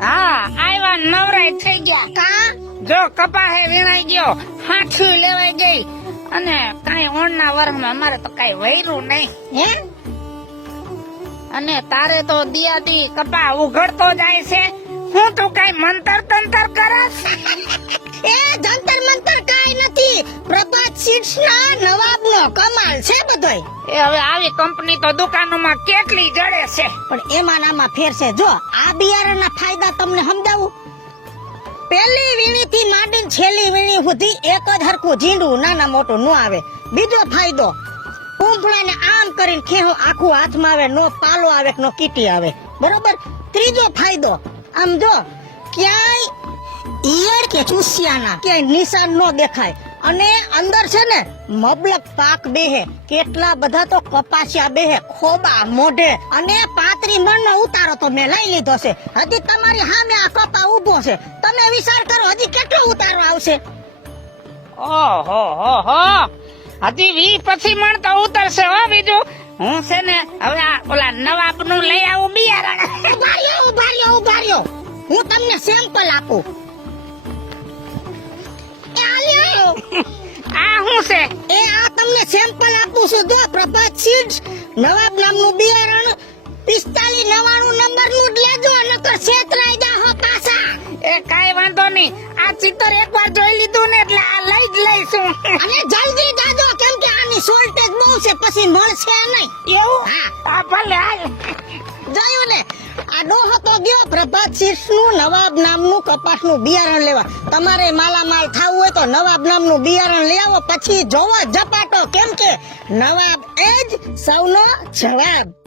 નવરાય થઈ ગયા. કા? જો કપાહે વીણાઈ ગયો હાથી લેવાઈ ગઈ. અને કાંઈ ઓણના વરમાં અમારે તો કાંઈ વૈરું નહીં. હે અને તારે તો દિયાથી કપા ઉઘડતો જાય છે. હું તું કઈ મંતર તંતર કરસ? એ જંતર મંતર કાઈ નથી. પ્રભાત નો કમાલ છે બધોય. એ હવે આવી કંપની તો દુકાનોમાં કેટલી જડે છે. પણ એમાં નામાં ફેર છે. જો આ બિયારણના ફાયદા તમને સમજાવું? પેલી વીણી થી માંડીને છેલ્લી વીણી સુધી એક જ હરખું ઝીંડું નાના મોટું ન આવે. બીજો ફાયદો પૂંફળાને આમ કરીને ખેહો આખું હાથમાં આવે નો પાલો આવે નો કીટી આવે. બરોબર? ત્રીજો ફાયદો આમ જો ક્યાંય ઈયળ કે ચૂસિયાના ક્યાંય નિશાન ન દેખાય. અને અંદર છે ને મબલક પાક બેહે. કેટલા બધા તો કપાસિયા બેહે ખોબા મોઢે. અને પાંત્રી મણનો ઉતારો તો મેં લઈ લીધો છે. હજી તમારી સામે આ કપા ઊભો છે. તમે વિચાર કરો હજી કેટલો ઉતારો આવશે? ઓહો હો હો. હજી વી પછી મણ તો ઉતરશે હો બીજું. હું છે ને હવે આ ઓલા નવાબનું લઈ આવું બિયારણ. ઉભાર્યો ઉભાર્યો ઉભાર્યો રહ્યો હું તમને સેમ્પલ આપું. છે. એ આ તમને સેમ્પલ આપું છું. જો પ્રભાત સીડ્સ નવાબ નામનું બિયારણ પિસ્તાલી નવાણું નંબરનું જ લેજો નકર છેતરાઈ જાહો પાછા. એ કાઈ વાંધો નહીં. આ ચિત્ર એકવાર જોઈ લીધું ને એટલે આ લઈ જ લઈશું. અને જલ્દી જાજો કેમ કે આની સોલ્ટેજ બહુ છે પછી મળશે નહીં. એવું? હા. ભલે હાલ. જોયું ને? આ ડોહો તો ગયો પ્રભાત શીર્ષનું નવાબ નામનું કપાસનું બિયારણ લેવા. તમારે માલામાલ થવું નવાબ નામનું બિયારણ લઈ આવો, પછી જોવો જપાટો કેમ કે નવાબ એ જ સૌનો જવાબ.